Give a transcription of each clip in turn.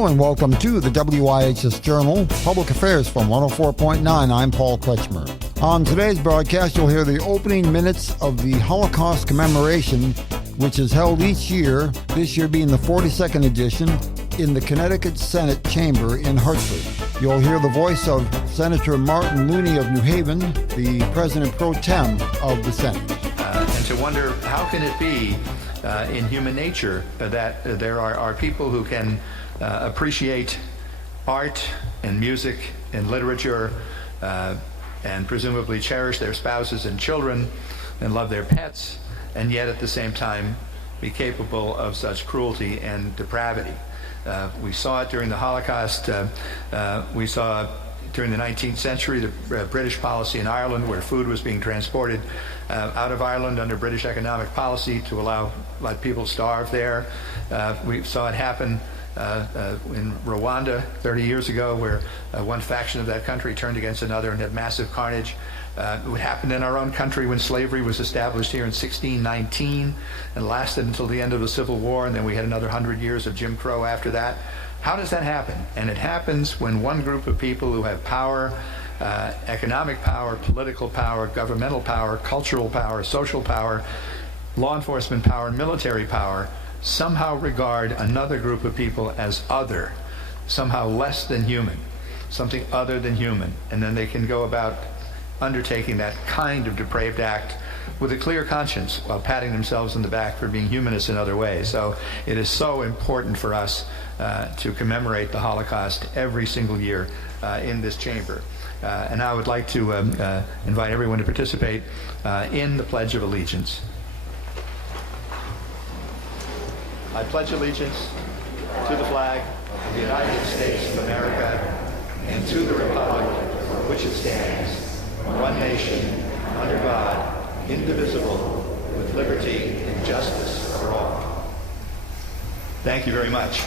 Hello and welcome to the WIHS Journal, Public Affairs from 104.9. I'm Paul Kretschmer. On today's broadcast, you'll hear the opening minutes of the Holocaust Commemoration, which is held each year, this year being the 42nd edition, in the Connecticut Senate Chamber in Hartford. You'll hear the voice of Senator Martin Looney of New Haven, the President Pro Tem of the Senate. And to wonder, how can it be in human nature that there are people who can appreciate art and music and literature and presumably cherish their spouses and children and love their pets, and yet at the same time be capable of such cruelty and depravity. We saw it during the Holocaust. We saw during the 19th century the British policy in Ireland, where food was being transported out of Ireland under British economic policy to let people starve there. We saw it happen in Rwanda 30 years ago, where one faction of that country turned against another and had massive carnage. It happened in our own country when slavery was established here in 1619 and lasted until the end of the Civil War, and then we had another 100 years of Jim Crow after that. How does that happen? And it happens when one group of people who have power, economic power, political power, governmental power, cultural power, social power, law enforcement power, and military power somehow regard another group of people as other, somehow less than human, something other than human, and then they can go about undertaking that kind of depraved act with a clear conscience while patting themselves on the back for being humanists in other ways. So it is so important for us to commemorate the Holocaust every single year in this chamber. And I would like to invite everyone to participate in the Pledge of Allegiance. I pledge allegiance to the flag of the United States of America and to the republic for which it stands, one nation, under God, indivisible, with liberty and justice for all. Thank you very much.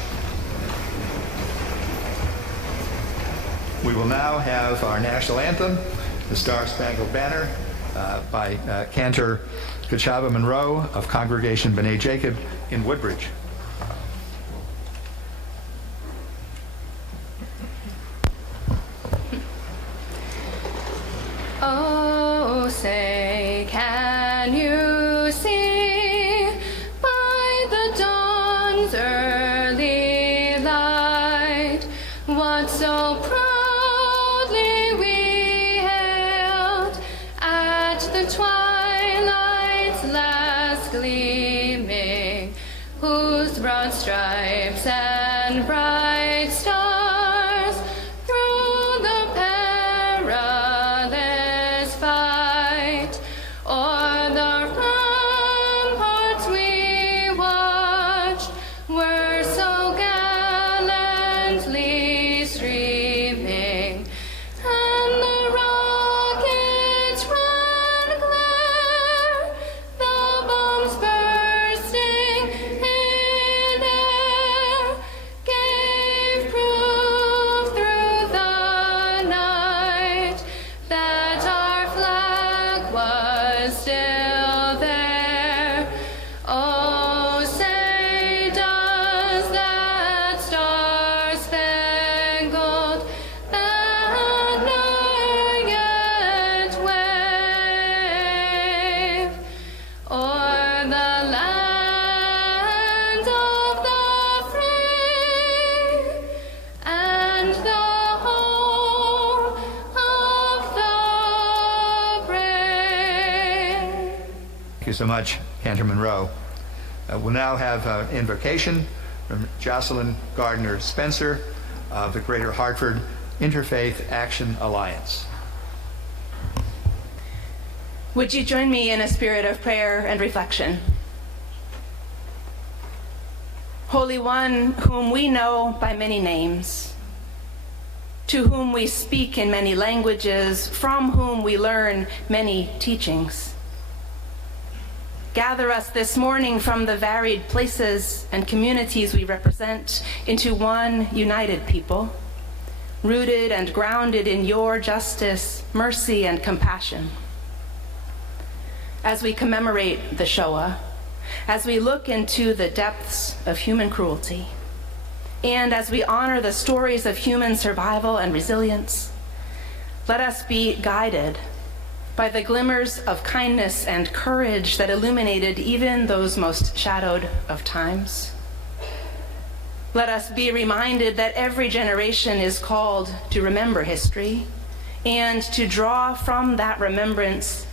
We will now have our national anthem, the Star-Spangled Banner, by Cantor Kachava Monroe of Congregation B'nai Jacob in Woodbridge. Oh, say, can you see by the dawn's early light what so proudly we hailed at the twilight's last gleaming, whose broad stripes and bright stars through the perilous fight o'er the ramparts we watched were so gallantly streaming, and the rockets' red glare, the bombs bursting in air, gave proof through the night that our flag was still there. Oh, say, does that star-spangled banner yet wave o'er the land of the free and the home of the brave? Thank you so much, Cantor Monroe. We'll now have an invocation from Jocelyn Gardner Spencer of the Greater Hartford Interfaith Action Alliance. Would you join me in a spirit of prayer and reflection? Holy One, whom we know by many names, to whom we speak in many languages, from whom we learn many teachings, gather us this morning from the varied places and communities we represent into one united people, rooted and grounded in your justice, mercy, and compassion. As we commemorate the Shoah, as we look into the depths of human cruelty, And as we honor the stories of human survival and resilience, let us be guided by the glimmers of kindness and courage that illuminated even those most shadowed of times. Let us be reminded that every generation is called to remember history and to draw from that remembrance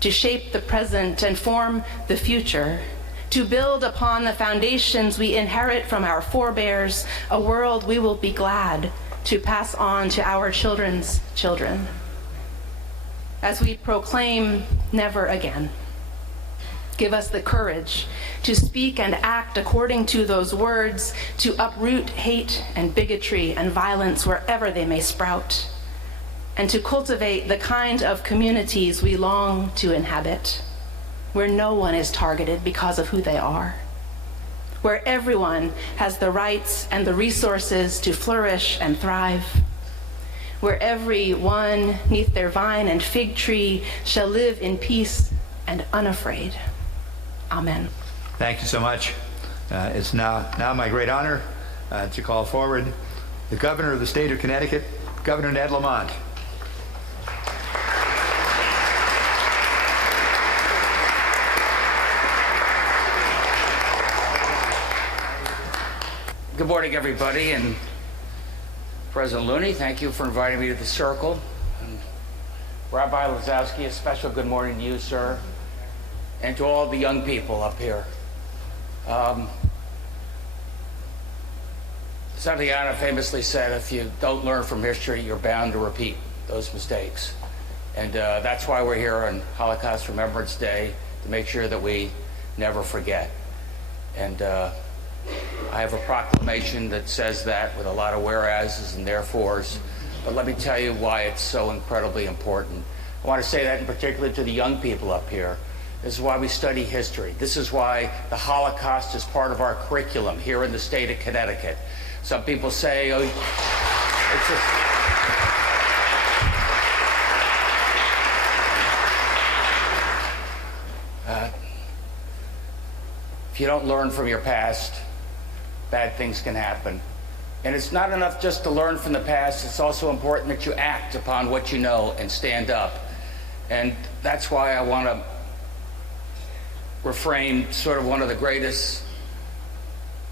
to shape the present and form the future, to build upon the foundations we inherit from our forebears, a world we will be glad to pass on to our children's children. As we proclaim never again, give us the courage to speak and act according to those words, to uproot hate and bigotry and violence wherever they may sprout, and to cultivate the kind of communities we long to inhabit, where no one is targeted because of who they are, where everyone has the rights and the resources to flourish and thrive, where every one neath their vine and fig tree shall live in peace and unafraid. Amen. Thank you so much. It's now my great honor to call forward the Governor of the State of Connecticut, Governor Ned Lamont. Good morning, everybody, and President Looney, thank you for inviting me to the circle. And Rabbi Lazowski, a special good morning to you, sir, and to all the young people up here. Santayana famously said, if you don't learn from history, you're bound to repeat those mistakes. And that's why we're here on Holocaust Remembrance Day, to make sure that we never forget. And I have a proclamation that says that with a lot of whereases and therefores, but let me tell you why it's so incredibly important. I want to say that in particular to the young people up here. This is why we study history. This is why the Holocaust is part of our curriculum here in the state of Connecticut. Some people say, oh, it's just... if you don't learn from your past, bad things can happen. And it's not enough just to learn from the past, it's also important that you act upon what you know and stand up. And that's why I want to reframe sort of one of the greatest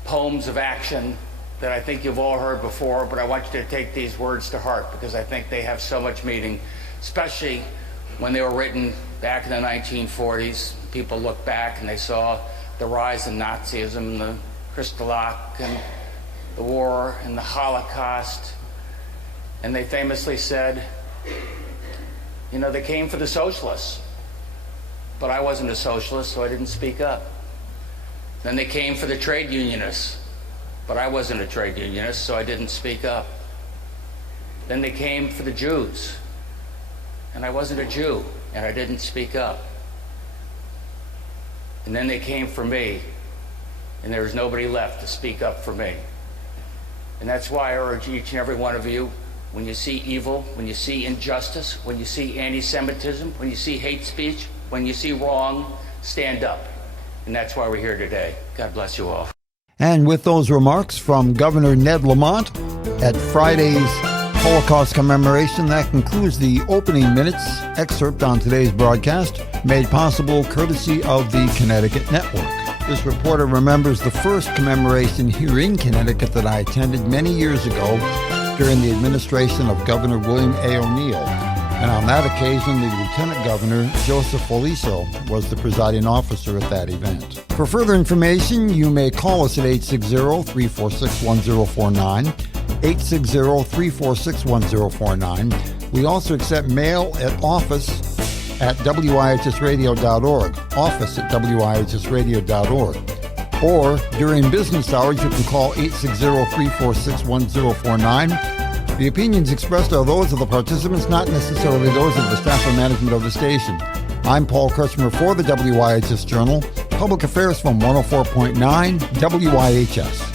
poems of action that I think you've all heard before, but I want you to take these words to heart because I think they have so much meaning, especially when they were written back in the 1940s. People look back and they saw the rise in Nazism, the Kristallnacht, and the war and the Holocaust, and they famously said, you know, they came for the socialists, but I wasn't a socialist, so I didn't speak up. Then they came for the trade unionists, but I wasn't a trade unionist, so I didn't speak up. Then they came for the Jews, and I wasn't a Jew, and I didn't speak up. And then they came for me, and there was nobody left to speak up for me. And that's why I urge each and every one of you, when you see evil, when you see injustice, when you see anti-Semitism, when you see hate speech, when you see wrong, stand up. And that's why we're here today. God bless you all. And with those remarks from Governor Ned Lamont at Friday's Holocaust Commemoration, that concludes the opening minutes excerpt on today's broadcast, made possible courtesy of the Connecticut Network. This reporter remembers the first commemoration here in Connecticut that I attended many years ago during the administration of Governor William A. O'Neill. And on that occasion, the Lieutenant Governor, Joseph Feliso, was the presiding officer at that event. For further information, you may call us at 860-346-1049, 860-346-1049. We also accept mail at office@wihsradio.org, office@wihsradio.org. Or during business hours, you can call 860-346-1049. The opinions expressed are those of the participants, not necessarily those of the staff or management of the station. I'm Paul Kretschmer for the WIHS Journal, Public Affairs from 104.9 WIHS.